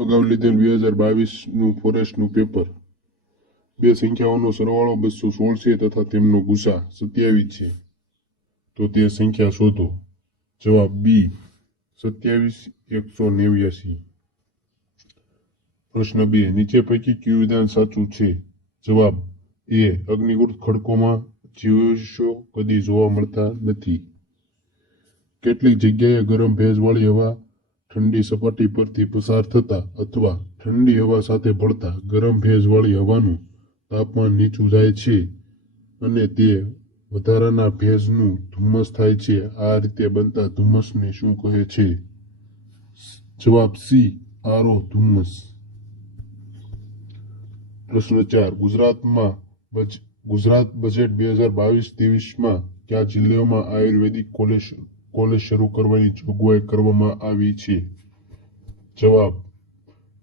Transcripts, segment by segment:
અગાઉ લીધેલ બે હજાર બાવીસનું ફોરેસ્ટનું પેપર બે સંખ્યાઓનો સરવાળો બસો સોળ છે તથા તેમનો ગુસા સત્યાવીસ છે. તો તે સંખ્યા શોધો. જવાબ બી, સત્યાવીસ એકસો નેવ્યાસી. પ્રશ્ન બે, નીચે પૈકી કયું વિધાન સાચું છે? જવાબ એ અગ્નિકૃત ખડકોમાં જીવાશો કદી જોવા મળતા નથી. કેટલીક જગ્યાએ ગરમ ભેજવાળી હવા ઠંડી સપાટી પરથી પસાર થતા અથવા ઠંડી હવા સાથે ભળતા ગરમ ભેજવાળી હવાનું તાપમાન નીચું જાય છે અને તે વધારાના ભેજનું ધુમ્મસ થાય છે. આ રીતે બનતા ધુમ્મસને શું કહે છે? જવાબ સી, આરો ધુમ્મસ. પ્રશ્ન ચાર, ગુજરાતમાં ગુજરાત બજેટ બે હજાર બાવીસ ત્રેવીસમાં કયા જિલ્લાઓમાં આયુર્વેદિક કોલેજ કોલેજ શરૂ કરવાની જોગવાઈ કરવામાં આવી છે. જવાબ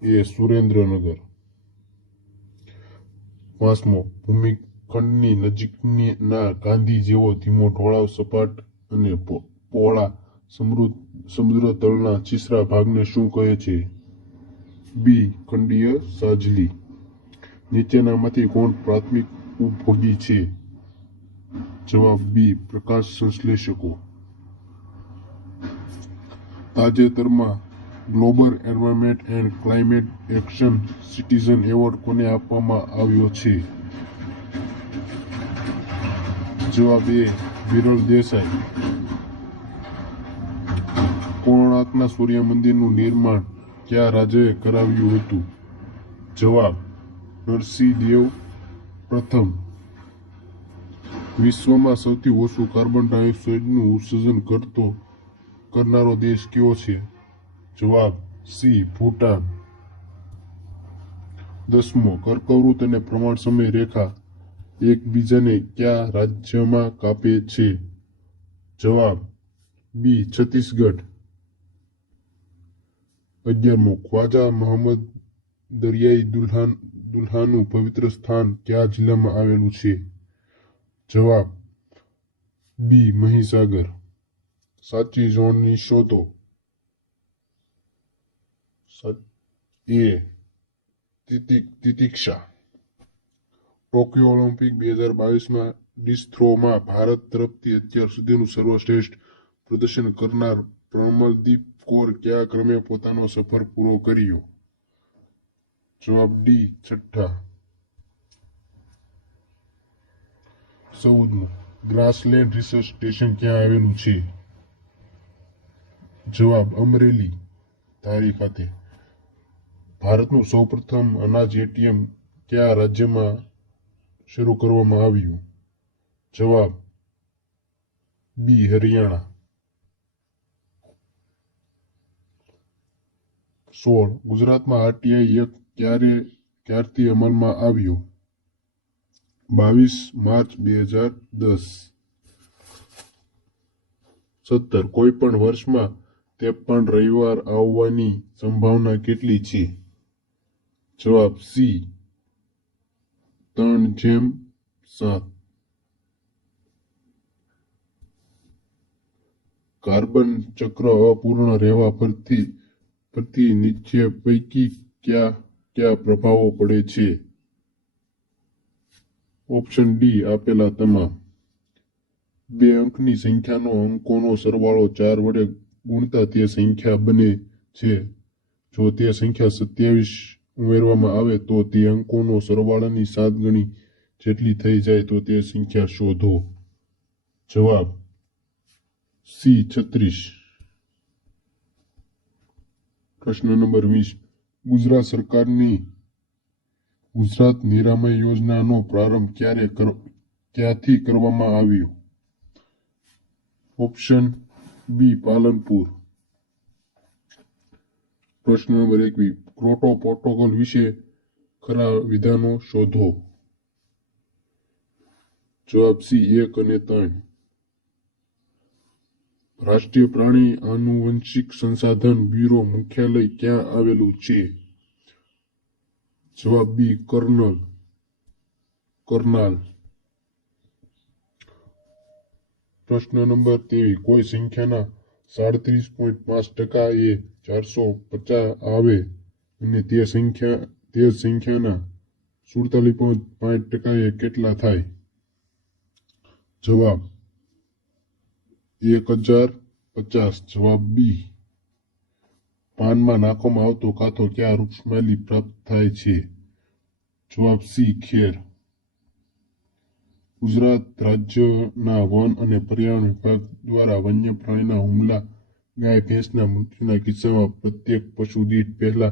એ સુરેન્દ્રનગર. પાંચમો, ભૂમિખંડની નજીકની ના ગાંધી જેવો ધીમો ઢોળાવ સપાટ અને પહોળા સમુદ્ર તળના છીસરા ભાગને શું કહે છે? બી, ખંડીય સાજલી. નીચેનામાંથી કોણ પ્રાથમિક ઉપભોગી છે? જવાબ બી, પ્રકાશ સંશ્લેષકો. તાજેતરમાં global environment and climate action citizen award કોને આપવામાં આવ્યો છે? જવાબ એ, વિરલ દેસાઈ. કોણાર્કના સૂર્ય મંદિરનું નિર્માણ કયા રાજાએ કરાવ્યું હતું? જવાબ નરસિંહ દેવ પ્રથમ. વિશ્વમાં સૌથી ઓછું કાર્બન ડાયોક્સાઇડનું ઉત્સર્જન કરતો કરનારો દેશ કયો છે? જવાબ સી, ભૂટાન. દસમો, કર્કવૃત અને પ્રમાણ સમય રેખા એકબીજાને કયા રાજ્યમાં કાપે છે? જવાબ બી, છત્તીસગઢ. અગિયારમો, ખ્વાજા મોહમ્મદ દરિયાઈ દુલ્હાન, દુલ્હાનું પવિત્ર સ્થાન કયા જિલ્લામાં આવેલું છે? જવાબ બી, મહીસાગર. સાચી ઝોનની શોધો એ. તિતિક્ષા. ટોક્યો ઓલિમ્પિક બે હજાર બાવીસમાં ડિસ્થ્રોમાં ભારત તરફથી અત્યાર સુધીનું સર્વશ્રેષ્ઠ પ્રદર્શન કરનાર પ્રમલદીપ કોર કયા ક્રમે પોતાનો સફર પૂરો કર્યો? જવાબ ડી, છઠ્ઠા. ચૌદમું. ગ્રાસલેન્ડ રિસર્ચ સ્ટેશન ક્યાં આવેલું છે? જવાબ અમરેલી. ધારી ખાતે ભારતનું સૌપ્રથમ અનાજ એટીએમ કયા રાજ્યમાં શરૂ કરવામાં આવ્યું? જવાબ બી, હરિયાણા. સોળ, ગુજરાતમાં આરટીઆઈ એક ક્યારે, ક્યારથી અમલમાં આવ્યું? બાવીસ માર્ચ બે હજાર દસ. સત્તર, કોઈ પણ વર્ષમાં ત્રેપન રવિવાર આવવાની સંભાવના કેટલી છે? જવાબ સી, ત્રણ જેમ સાત. કાર્બન ચક્ર અપૂર્ણ રહેવા પરથી પ્રતિ નીચે પૈકી કયા કયા પ્રભાવો પડે છે? ઓપ્શન ડી, આપેલા તમામ. બે અંકની સંખ્યાનો અંકોનો સરવાળો ચાર વડે ગુણતા તે સંખ્યા બને છે. જો તે સંખ્યા સત્યાવીસ ઉમેરવામાં આવે, તો તે અંકોનો સરવાળાની સાત ગણી જેટલી થઈ જાય, તો તે સંખ્યા શોધો. જવાબ સી, છત્રીસ. પ્રશ્ન નંબર વીસ. ગુજરાત સરકારની ગુજરાત નિરામય યોજનાનો પ્રારંભ ક્યારે ક્યાંથી કરવામાં આવ્યો? Option B Palanpur. પ્રશ્ન નંબર એકવીસ ક્રોટો પ્રોટોકોલ વિશે ખરા વિધાનો શોધો. જવાબ સી એક અને ત્રણ. રાષ્ટ્રીય પ્રાણી આનુવંશિક સંસાધન બ્યુરો મુખ્યાલય ક્યાં આવેલું છે? જવાબ બી કર્નલ. કરનાલ. પ્રશ્ન નંબર તેવી કોઈ સંખ્યાના સાડત્રીસ પોઈન્ટ પાંચ ટકા એ ચારસો પચાસ આવે અને તે સંખ્યા, તે સંખ્યાના સુડતાલીસ પોઈન્ટ પાંચ ટકાએ કેટલા થાય? જવાબ એક હજાર પચાસ. જવાબ બી. પાનમાં નાખવામાં આવતો કાથો કયા વૃક્ષમાંથી પ્રાપ્ત થાય છે? જવાબ સી, ખેર. ગુજરાત રાજ્યના વન અને પર્યાવરણ વિભાગ દ્વારા વન્ય પ્રાણીના હુમલા, ગાય, ભેંસના મૃત્યુના કિસ્સામાં પ્રત્યેક પશુ દીઠ પહેલા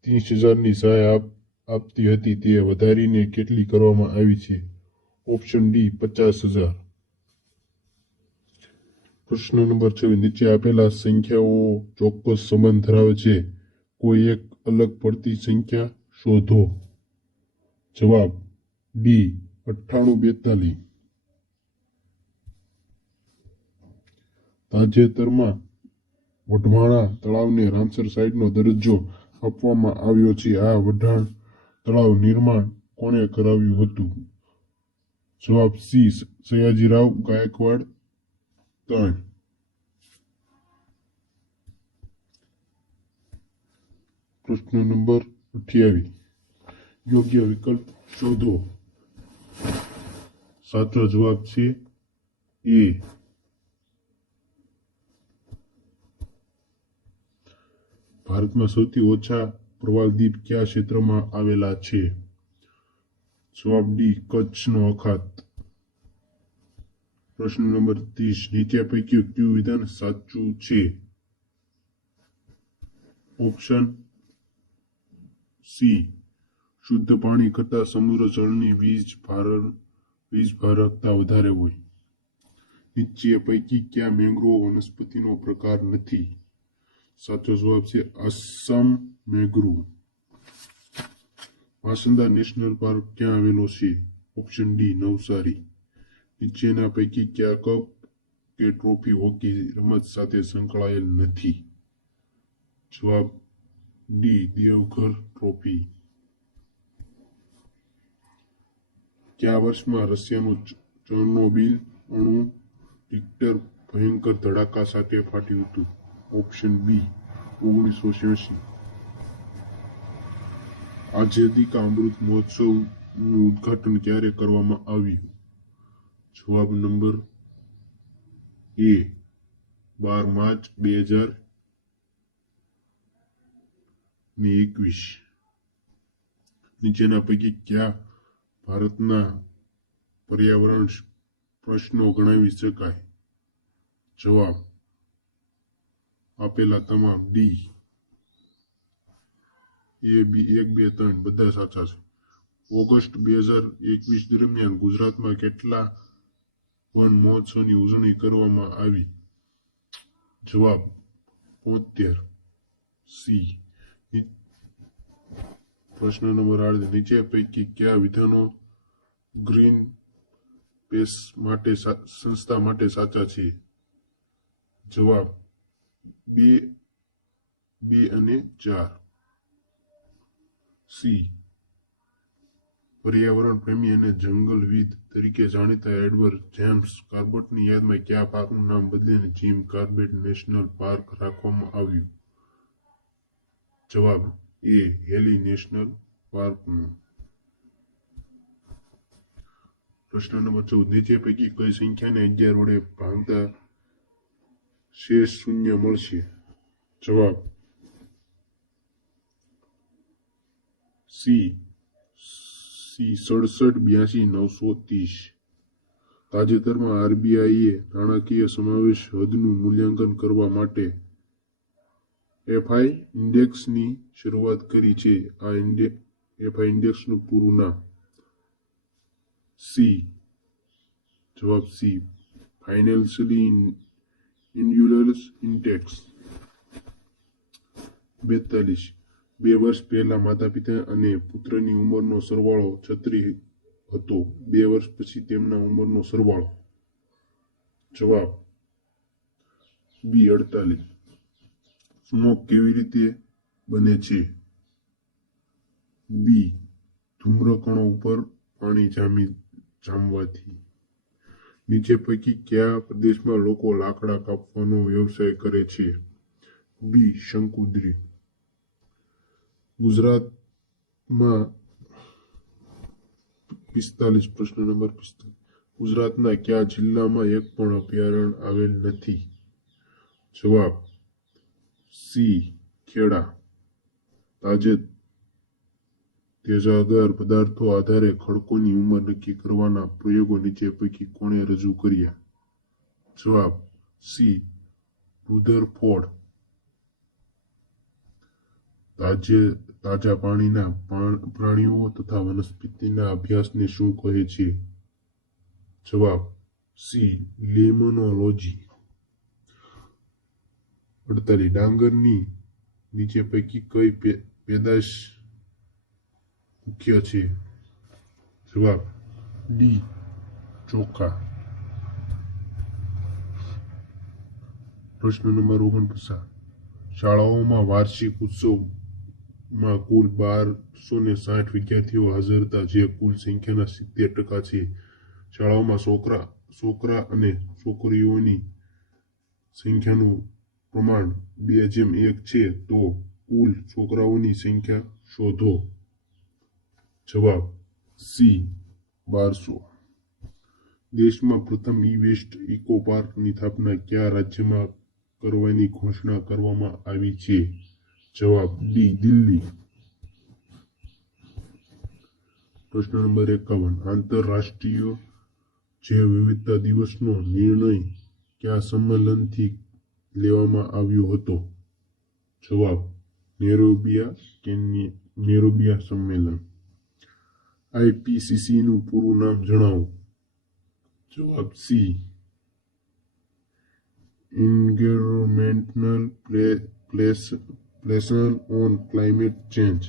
ત્રીસ હજારની સહાય આપ, આપતી હતી. તે વધારીને કેટલી કરવામાં આવી છે? ઓપ્શન ડી, પચાસ હજાર. પ્રશ્ન નંબર છવ્વીસ નીચે આપેલા સંખ્યાઓ ચોક્કસ સંબંધ ધરાવે છે. કોઈ એક અલગ પડતી સંખ્યા શોધો. જવાબ ડી અઠ્ઠાણું બેતાલીસ. તાજેતરમાં વઢવાણા તળાવને રામસર સાઇટનો દરજ્જો આપવામાં આવ્યો છે. આ વઢાણ તળાવ નિર્માણ કોણે કરાવ્યું હતું? જવાબ સી. સયાજીરાવ, ગાયકવાડ ત્રણ. પ્રશ્ન નંબર અઠ્યાવીસ. યોગ્ય વિકલ્પ શોધો. સાચો જવાબ છે એ. ભારતમાં સૌથી ઓછા પ્રવાલદ્વીપ કયા ક્ષેત્રમાં આવેલા છે? જવાબ ડી, કચ્છનો અખાત. પ્રશ્ન નંબર ત્રીસ, નીચે પૈકી ક્યુ વિધાન સાચું છે? ઓપ્શન સી, શુદ્ધ પાણી કરતાં સમુદ્ર જળની વીજ ભાર વીજ ભારકતા વધારે હોય. નીચે પૈકી ક્યાં મેંગ્રો વનસ્પતિનો પ્રકાર નથી? સાચો જવાબ છે આસામ મેંગ્રો વાસંદા નેશનલ પાર્ક ક્યાં આવેલો છે? Option D, Navsari. નીચેના પૈકી કયા કપ કે ટ્રોફી હોકી રમત સાથે સંકળાયેલ નથી? જવાબ ડી, દેવઘર ટ્રોફી. કયા વર્ષમાં રશિયાનું ચર્નોબિલ અણુ રિક્ટર ભયંકર ધડાકા સાથે ફાટ્યું હતું. ઓપ્શન બી, ઓગણીસો છ્યાસી આઝાદી કા અમૃત મહોત્સવનું ઉદ્ઘાટન ક્યારે કરવામાં આવ્યું? જવાબ નંબર એ, બાર માર્ચ બે હજાર ને એકવીસ. નીચેના પૈકી કયા ભારતના પર્યાવરણ પ્રશ્નો ગણાવી શકાય જવાબ આપેલા તમામ ડી એ બી એક, બે, ત્રણ બધા સાચા છે. ઓગસ્ટ બે હજાર એકવીસ દરમિયાન ગુજરાતમાં કેટલા વન મહોત્સવની ઉજવણી કરવામાં આવી? જવાબ પોતેર સી પ્રશ્ન નંબર આઠ નીચે પૈકી કયા વિધાનો ગ્રીન પેસ માટે સંસ્થા માટે સાચા છે? જવાબ બે બે અને ચાર. સી. પર્યાવરણ પ્રેમી અને જંગલવિદ તરીકે જાણીતા એડવર્ડ જેમ્સ કાર્બેટની યાદમાં કયા પાર્કનું નામ બદલીને જીમ કાર્બેટ નેશનલ પાર્ક રાખવામાં આવ્યું? જવાબ એ હેલી નેશનલ પાર્કનું. પ્રશ્ન નંબર ચૌદ. નીચે પૈકી કઈ સંખ્યાને અગિયાર વડે ભાંગતા શેષ શૂન્ય મળશે? જવાબ સી. સી સડસઠ બ્યાસી નવસો ત્રીસ. તાજેતરમાં આરબીઆઈએ નાણાકીય સમાવેશ હદનું મૂલ્યાંકન કરવા માટે એફઆઈ ઇન્ડેક્સની શરૂઆત કરી છે. આ ઇન્ડે, એફઆઈ ઇન્ડેક્સનું પૂરું નામ. સી. જવાબ સી. ફાઇનાન્શિયલી ઇન્યુલર્સ ઇન્ટેક્સ બેતાલીસ. બે વર્ષ પહેલા માતા પિતા અને પુત્રની ઉંમરનો સરવાળો છત્રી હતો. બે વર્ષ પછી તેમના ઉંમરનો સરવાળો. જવાબ બી અડતાલીસ. સ્મોક કેવી રીતે બને છે? બી, ધૂમ્રકણો ઉપર પાણી જામી જામવાથી. નીચે પૈકી કયા પ્રદેશમાં લોકો લાકડા કાપવાનો વ્યવસાય કરે છે? બી, શંકુદ્રી. ગુજરાતમાં પિસ્તાલીસ, પ્રશ્ન નંબર પિસ્તાલીસ. ગુજરાતના કયા જિલ્લામાં એક પણ અભયારણ્ય આવેલ નથી? જવાબ સી, ખેડા. તાજે તેજાગાર પદાર્થો આધારે ખડકોની ઉંમર નક્કી કરવાના પ્રયોગો નીચે પૈકી કોણે રજૂ કર્યા? જવાબ, સી રુધરફોર્ડ તાજે તાજા પાણીના પ્રાણીઓ તથા વનસ્પતિના અભ્યાસને શું કહે છે? જવાબ, સી, લેમનોલોજી. અડતાલીસ ડાંગરની નીચે પૈકી કઈ પેદાશ મુખ્ય છે? જવાબ ડી ચોખા. પ્રશ્ન નંબર ઓગણપચાસ. શાળાઓમાં વાર્ષિક ઉત્સવમાં કુલ બારસો ને સાઠ વિદ્યાર્થીઓ હાજર હતા, જે કુલ સંખ્યાના સિત્તેર ટકા છે. શાળાઓમાં છોકરા છોકરા અને છોકરીઓની સંખ્યાનું પ્રમાણ બે જેમ એક છે, તો કુલ છોકરાઓની સંખ્યા શોધો. જવાબ સી, બારસો. દેશમાં પ્રથમ ઈ વેસ્ટ ઇકો પાર્કની સ્થાપના કયા રાજ્યમાં કરવાની ઘોષણા કરવામાં આવી છે? જવાબ ડી, દિલ્હી. પ્રશ્ન નંબર એકાવન. આંતરરાષ્ટ્રીય જૈવ વિવિધતા દિવસનો નિર્ણય કયા સંમેલનથી લેવામાં આવ્યો હતો. જવાબ, નેરોબિયા કે નેરોબિયા સંમેલન. આઈપીસીસી નું પૂરું નામ જણાવો. જવાબ C, environmental Pleasure on climate change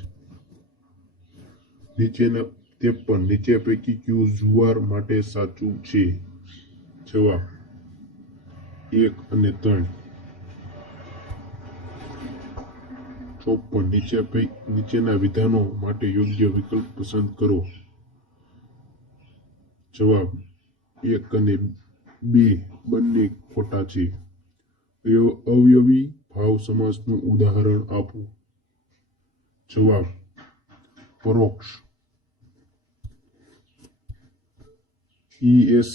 નીચેના ત્રેપન, નીચે પૈકી કયું જુવાર માટે સાચું છે? જવાબ, એક અને ત્રણ. ચોપન નીચે પૈ નીચેના વિધાનો માટે યોગ્ય વિકલ્પ પસંદ કરો. જવાબ એક અને બે બંને ખોટા છે. અવયવી ભાવ સમાસનું ઉદાહરણ આપો. જવાબ પરોક્ષ. ઈએસ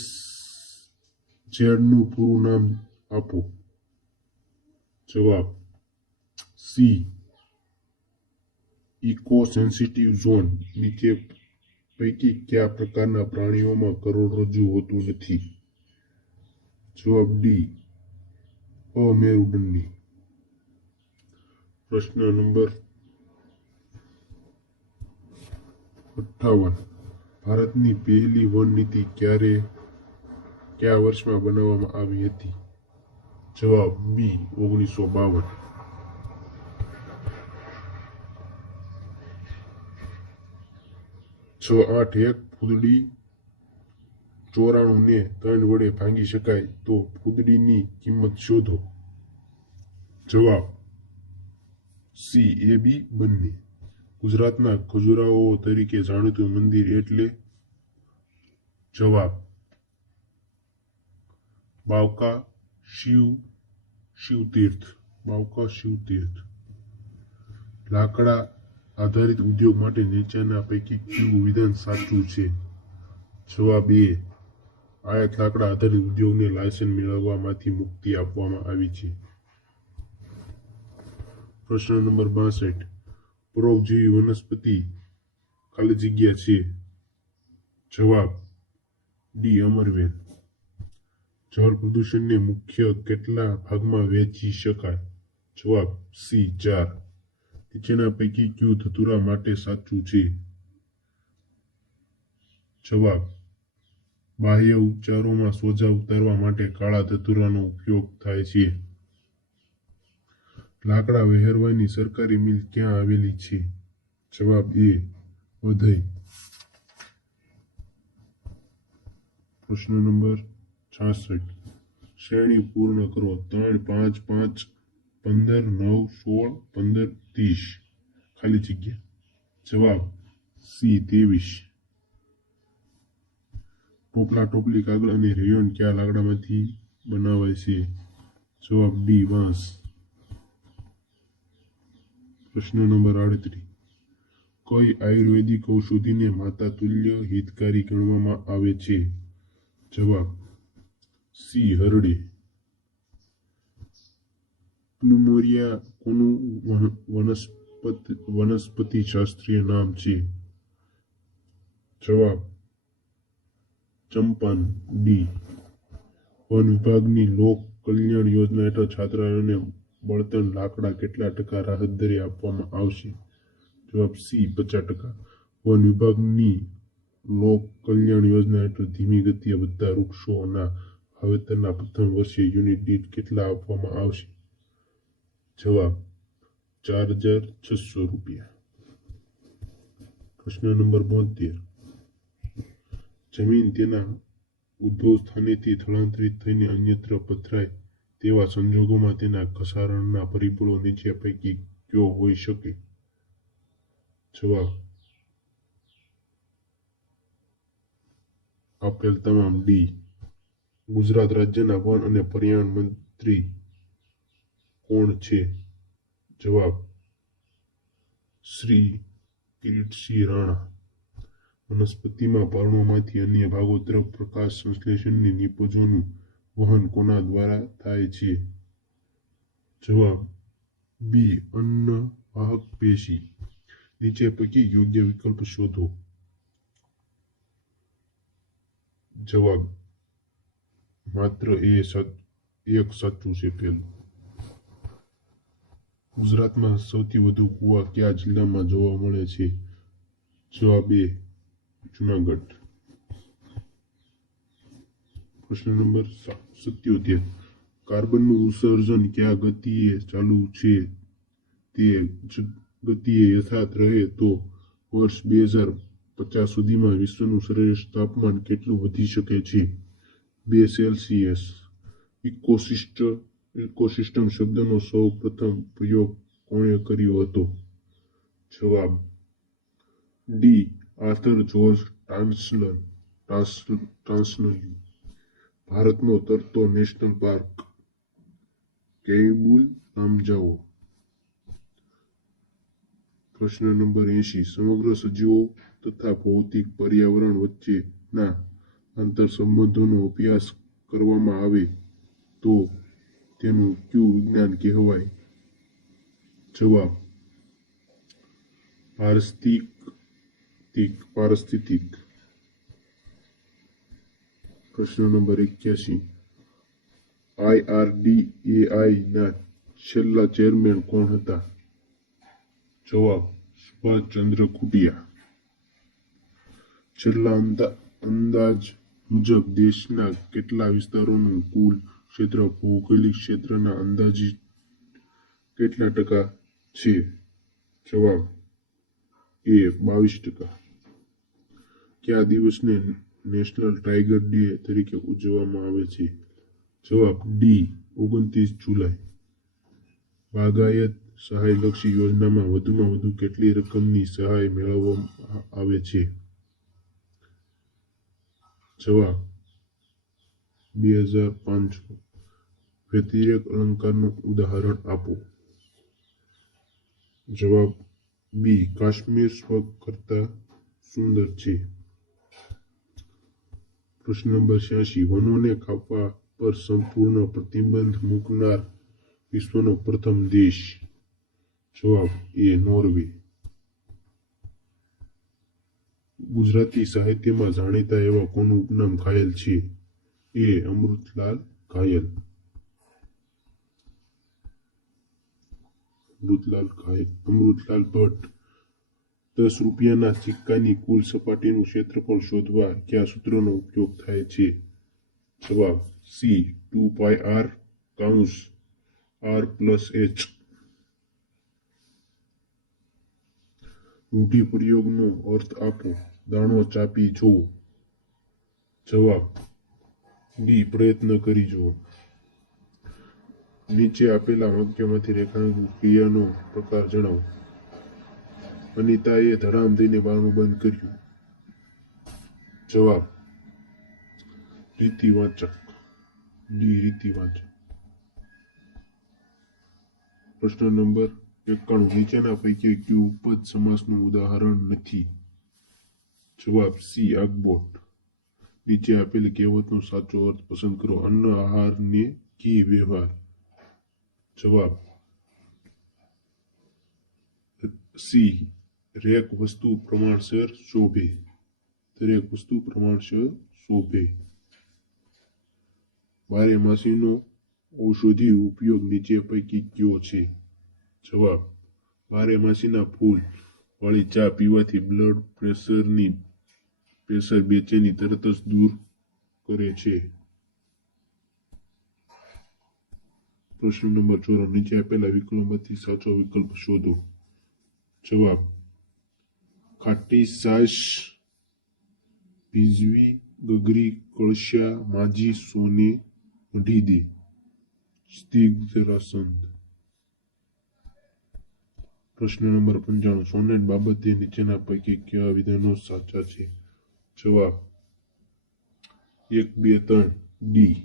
ઝેડનું પૂરું નામ આપો. જવાબ સી ઇકો સેન્સિટિવ ઝોન નીચે પૈકી કયા પ્રકારના પ્રાણીઓમાં કરોડરજ્જુ હોતું નથી? જવાબ ડી અમેરુદંડી પ્રશ્ન નંબર અઠ્ઠાવન. ભારતની પહેલી વન નીતિ ક્યારે, કયા વર્ષમાં બનાવવામાં આવી હતી? જવાબ બી ઓગણીસો બાવન. છ આઠ એક ફૂદડી ચોરાણું ને ત્રણ વડે ભાંગી શકાય તો ફૂદડીની કિંમત શોધો. જવાબ સી એ બી બંને. ગુજરાતના ખજુરાઓ તરીકે જાણીતું મંદિર એટલે જવાબ બાવકા શિવ શિવતીર્થ. બાવકા શિવતીર્થ. લાકડા આધારિત ઉદ્યોગ માટે નીચેના પૈકી કયું વિધાન સાચું છે? જવાબ એ. આયાત લાકડા આધારિત ઉદ્યોગને લાયસન્સ મેળવવામાંથી મુક્તિ આપવામાં આવી છે. પ્રશ્ન નંબર બાસઠ. પરોપજીવી વનસ્પતિ ખાલી જગ્યા છે? જવાબ ડી. અમરવેદ જળ પ્રદૂષણને મુખ્ય કેટલા ભાગમાં વહેંચી શકાય? જવાબ સી. ચાર. નીચેના પૈકી કયું ધતુરા માટે સાચું છે? જવાબ, બાહ્ય ઉપચારોમાં સોજા ઉતારવા માટે કાળા ધતુરાનો ઉપયોગ થાય છે. લાકડા વહેરવાની સરકારી મિલ ક્યાં આવેલી છે? જવાબ એ વધઈ પ્રશ્ન નંબર છાસઠ. શ્રેણી પૂર્ણ કરો. ત્રણ પાંચ પાંચ પંદર નવ સોળ પંદર ત્રીસ. ખાલી જગ્યા? જવાબ સી ત્રેવીસ. ટોપલા ટોપલી કાગળ અને રેયોન કયા લાકડામાંથી બનાવાય છે? જવાબ ડી વાંસ. પ્રશ્ન નંબર આડત્રીસ. કોઈ આયુર્વેદિક ઔષધિને માતા તુલ્ય હિતકારી ગણવામાં આવે છે? જવાબ સી હરડે. પ્લુમોરિયા કોનું વન- વનસ્પતિ વનસ્પતિ શાસ્ત્રીય નામ છે? જવાબ, ચંપન, ડી. વન વિભાગની લોક કલ્યાણ યોજના હેઠળ છાત્રાઓને બળતણ લાકડા કેટલા ટકા રાહત દરે આપવામાં આવશે? જવાબ, સી, પચાસ ટકા. વન વિભાગની લોક કલ્યાણ યોજના હેઠળ ધીમી ગતિએ બધા વૃક્ષોના વાવેતરના પ્રથમ વર્ષે યુનિટ દીઠ કેટલા આપવામાં આવશે? જવાબ, ચાર હજાર છસો રૂપિયા. પ્રશ્ન નંબર બોતેર. જમીન તેના ઉદ્ભવ સ્થાનેથી સ્થળાંતરિત થઈને અન્યત્ર પથરાય તેવા સંજોગોમાં તેના ઘસારણના પરિબળો નીચે પૈકી કયો હોઈ શકે? જવાબ, આપેલ તમામ ડી. ગુજરાત રાજ્યના વન અને પર્યાવરણ મંત્રી કોણ છે? જવાબ, શ્રી કિરીટસિંહ રાણા. વનસ્પતિમાં પર્ણોમાંથી અન્ય ભાગો તરફ પ્રકાશ સંશ્લેષણની નિપજોનું વહન કોના દ્વારા થાય છે? જવાબ, બી, અન્ન વાહક પેશી. નીચે પૈકી યોગ્ય વિકલ્પ શોધો. જવાબ, માત્ર એ એક સાચું છે પેલું. ગુજરાતમાં સૌથી વધુ કુવા કયા જિલ્લામાં જોવા મળે છે? જવાબ એ, જુનાગઢ. પ્રશ્ન નંબર સત્યોતેર. કાર્બનનું ઉત્સર્જન કયા ગતિએ ચાલુ છે? તે ગતિએ યથાર્થ રહે તો વર્ષ બે હજાર પચાસ સુધીમાં વિશ્વનું સરેરાશ તાપમાન કેટલું વધી શકે છે? બે સેલ્સિયસ. ઇકોસિસ્ટ ઇકોસિસ્ટમ શબ્દનો સૌ પ્રથમ પ્રયોગ કોણે કર્યો હતો? જવાબ. ડી. આર્થર જોર્જ ટાન્સલર ટાન્સ- ભારતનો તરતો નેશનલ પાર્ક. કેબુલ લામજાઓ પ્રશ્ન નંબર એંશી. સમગ્ર સજીવો તથા ભૌતિક પર્યાવરણ વચ્ચેના આંતરસંબંધોનો અભ્યાસ કરવામાં આવે તો તેનું કયું વિજ્ઞાન કહેવાય? જવાબ, પારિસ્થિતિક પારિસ્થિતિક. પ્રશ્ન નંબર એક્યાસી. આઈઆરડીએઆઈ ના છેલ્લા ચેરમેન કોણ હતા? જવાબ, સુભાષચંદ્ર ખુટિયા છેલ્લા અંદા- અંદાજ મુજબ દેશના કેટલા વિસ્તારોનું કુલ ક્ષેત્ર ભૌગોલિક ક્ષેત્રના અંદાજિત કેટલા ટકા છે? જવાબ એ બાવીસ ટકા. કયા દિવસને નેશનલ ટાઈગર ડે તરીકે ઉજવવામાં આવે છે? જવાબ ડી, ઓગણત્રીસ જુલાઈ. બાગાયત સહાયલક્ષી યોજનામાં વધુમાં વધુ કેટલી રકમની સહાય મેળવવામાં આવે છે? જવાબ બે હજાર પાંચ વ્યતિરેક અલંકારનું ઉદાહરણ આપો. જવાબ બી, કાશ્મીર સ્વર્ગ કરતા સુંદર છે. પ્રશ્ન નંબર છ્યાસી, વનોને કાપવા પર સંપૂર્ણ પ્રતિબંધ મૂકનાર વિશ્વનો પ્રથમ દેશ. જવાબ એ, નોર્વે. ગુજરાતી સાહિત્યમાં જાણીતા એવા કોનું ઉપનામ ઘાયલ છે? એ અમૃતલાલ ઘાયલ અમૃતલાલ ઘાયલ અમૃતલાલ ભટ્ટ દસ રૂપિયાના સિક્કાની કુલ સપાટીનું ક્ષેત્રફળ શોધવા કયા સૂત્રનો ઉપયોગ થાય છે જવાબ સી ટુ પાય આર કાઉન્સ આર પ્લસ એચ રૂઢિપ્રયોગનો અર્થ આપો દાણો ચાપી જુઓ જવાબ ડી પ્રયત્ન કરી જુઓ. નીચે આપેલા વાક્યમાંથી રેખાંકિત ક્રિયાનો પ્રકાર જણાવો. અનિતાએ ધડામ દઈને બારણું બંધ કર્યું. જવાબ રીતિ વાચક ડી રીતિ વાચક પ્રશ્ન નંબર એકાણું. નીચેના પૈકી ક્યુ ઉપજ સમાસનું ઉદાહરણ નથી. જવાબ, સી, આગબોટ. નીચે આપેલી કહેવતનો સાચો અર્થ પસંદ કરો અન્ન આહાર ને ઘી વ્યવહાર જવાબ સી રેક વસ્તુ પ્રમાણસર શોભે દરેક વસ્તુ પ્રમાણસર શોભે બારેમાસીનો ઔષધી ઉપયોગ નીચે પૈકી કયો છે જવાબ બારેમાસીના ફૂલ વાળી ચા પીવાથી બ્લડ પ્રેશરની પ્રેશર બેચેની તરત જ દૂર કરે છે પ્રશ્ન નંબર ચોર નીચે આપેલા વિકલ્પમાંથી સાચો વિકલ્પ શોધો જવાબ ખાટી છાશ ભીજવી ગગરી કળશા માજી સોને મઢી દે સ્તિગ્ધ રાસંદ પ્રશ્ન નંબર પંચાણું સોનેટ બાબતે નીચેના પૈકી કયા વિધાનો સાચા છે જવાબ એક બે ત્રણ ડી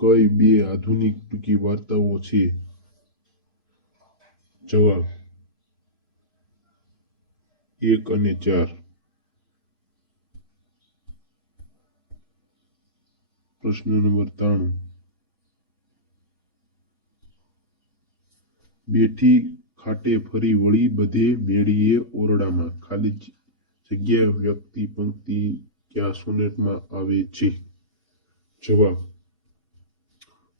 કઈ બે આધુનિક ટૂંકી વાર્તાઓ છે જવાબ એક અને ચાર પ્રશ્ન નંબર ત્રાણું બેઠી ખાટે ફરી વળી બધે મેળીએ ઓરડામાં. ખાલી જ- જગ્યા વ્યક્તિ પંક્તિ ક્યાં સોનેટમાં આવે છે જવાબ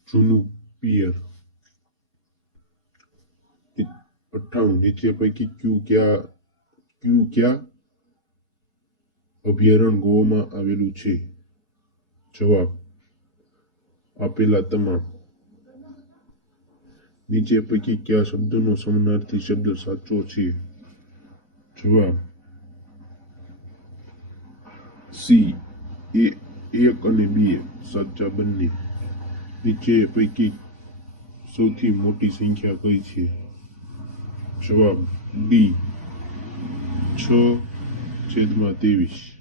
જૂનું પિયર અઠ્ઠાણું નીચે પૈકી ક્યુ ક્યાં ક્યુ ક્યાં અભયારણ્ય ગોવામાં આવેલું છે જવાબ આપેલા તમામ નીચે પૈકી કયા શબ્દનો સમાનાર્થી શબ્દ સાચો છે જવાબ સી એ એક અને બે સાચા બંને નીચે પૈકી સૌથી મોટી સંખ્યા કઈ છે જવાબ ડી છ છેદમાં ત્રેવીસ